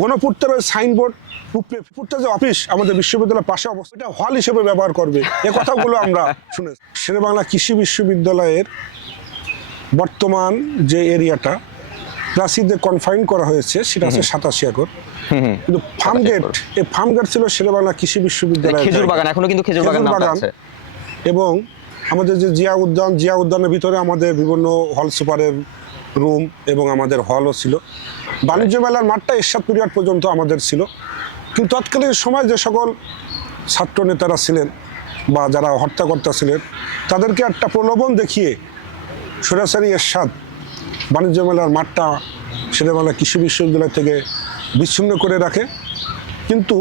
গণপূর্তের ওই সাইনবোর্ড পূর্তের যে অফিস আমাদের বিশ্ববিদ্যালয়ের পাশে অবস্থিত, এটা হল হিসেবে ব্যবহার করবে, এ কথাগুলো আমরা শুনেছি। শেরেবাংলা কৃষি বিশ্ববিদ্যালয়ের বর্তমান যে এরিয়াটা প্লাসিতে কনফাইন করা হয়েছে সেটা আছে 87 একর, কিন্তু ফার্মগেট, এই ফার্মগেট ছিল শেরেবাংলা কৃষি বিশ্ববিদ্যালয়ের খেজুর বাগান, এখনো কিন্তু খেজুর বাগান আছে। এবং আমাদের যে জিয়া উদ্যানের ভিতরে আমাদের বিভিন্ন হল সুপারের রুম এবং আমাদের হলও ছিল। বাণিজ্য মেলার মাঠটা এরশাদ পিরিয়ড পর্যন্ত আমাদের ছিল, কিন্তু তৎকালীন সময় যে সকল ছাত্র নেতারা ছিলেন বা যারা হত্যাকর্তা ছিলেন তাদেরকে একটা প্রলোভন দেখিয়ে সরাসরি এরশাদ বাণিজ্য মেলার মাঠটা শেরেবাংলা কৃষি বিশ্ববিদ্যালয় থেকে বিচ্ছিন্ন করে রাখে। কিন্তু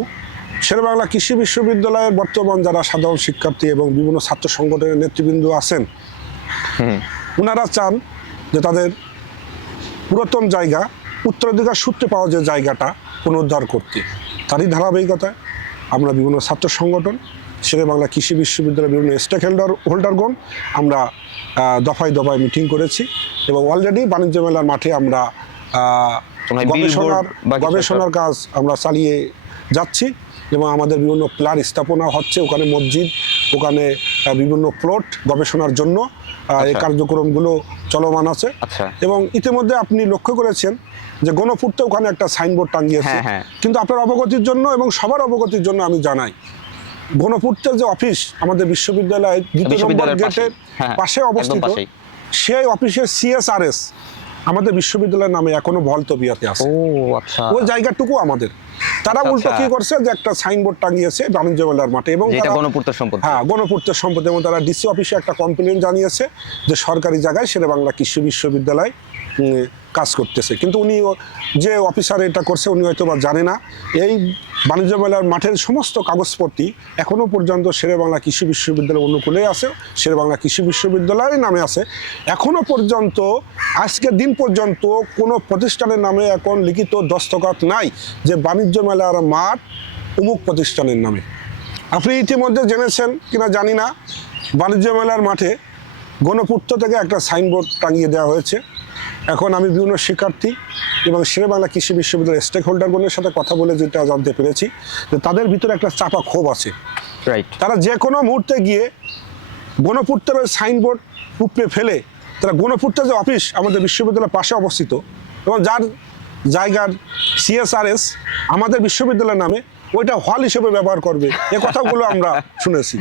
শেরেবাংলা কৃষি বিশ্ববিদ্যালয়ের বর্তমান যারা সাধারণ শিক্ষার্থী এবং বিভিন্ন ছাত্র সংগঠনের নেতৃবৃন্দ আছেন, ওনারা চান যে তাদের পুরাতন জায়গা উত্তরাধিকার সূত্রে পাওয়া যে জায়গাটা পুনরুদ্ধার করতে। তারই ধারাবাহিকতায় আমরা বিভিন্ন ছাত্র সংগঠন, শেরেবাংলা কৃষি বিশ্ববিদ্যালয়ের বিভিন্ন স্টেক হোল্ডারগণ আমরা দফায় দফায় মিটিং করেছি এবং অলরেডি বাণিজ্য মেলার মাঠে আমরা গবেষণার কাজ আমরা চালিয়ে যাচ্ছি এবং আমাদের বিভিন্ন প্ল্যান স্থাপনা হচ্ছে। ওখানে মসজিদ, ওখানে বিভিন্ন প্লট গবেষণার জন্য এই কার্যক্রমগুলো চলমান আছে। এবং ইতিমধ্যে আপনি লক্ষ্য করেছেন যে গণপূর্তে ওখানে একটা সাইনবোর্ড টাঙিয়েছে, কিন্তু আপনার অবগতির জন্য এবং সবার অবগতির জন্য আমি জানাই, গণপূর্তের যে অফিস আমাদের বিশ্ববিদ্যালয়ের 2 নম্বর গেটের পাশে অবস্থিত, সেই অফিসের CSRS আমাদের বিশ্ববিদ্যালয়ের নামে এখনো বহাল তবিয়তে আছে। ওই জায়গাটুকু আমাদের, তারা উল্টো কি করছে যে একটা সাইনবোর্ড টাঙিয়েছে বাণিজ্য মেলার মাঠে এবং গণপূর্তের সম্পত্তি, এবং তারা ডিসি অফিসে একটা কমপ্লেন জানিয়েছে যে সরকারি জায়গায় শেরেবাংলা কৃষি বিশ্ববিদ্যালয় কাজ করতেছে। কিন্তু উনি যে অফিসার এটা করছে উনি হয়তো বা জানে না, এই বাণিজ্য মেলার মাঠের সমস্ত কাগজপত্র এখনও পর্যন্ত শেরেবাংলা কৃষি বিশ্ববিদ্যালয়ের অনুকূলে আছে, শেরেবাংলা কৃষি বিশ্ববিদ্যালয়ের নামে আছে। এখনও পর্যন্ত আজকের দিন পর্যন্ত কোনো প্রতিষ্ঠানের নামে এখন লিখিত দস্তখত নাই যে বাণিজ্য মেলার মাঠ অমুক প্রতিষ্ঠানের নামে। আপনি ইতিমধ্যে জেনেছেন কিনা জানি না, বাণিজ্য মেলার মাঠে গণপূর্ত থেকে একটা সাইনবোর্ড টাঙিয়ে দেওয়া হয়েছে। এখন আমি বিভিন্ন শিক্ষার্থী এবং শেরেবাংলা কৃষি বিশ্ববিদ্যালয়ের স্টেক হোল্ডারগণের সাথে কথা বলে যেটা জানতে পেরেছি যে তাদের ভিতরে একটা চাপা ক্ষোভ আছে। তারা যে কোনো মুহূর্তে গিয়ে গণপূর্তের ওই সাইনবোর্ড উপড়ে ফেলে তারা গণপূর্তের যে অফিস আমাদের বিশ্ববিদ্যালয়ের পাশে অবস্থিত এবং যার জায়গার CSRS আমাদের বিশ্ববিদ্যালয়ের নামে, ওইটা হল হিসেবে ব্যবহার করবে, এ কথাগুলো আমরা শুনেছি।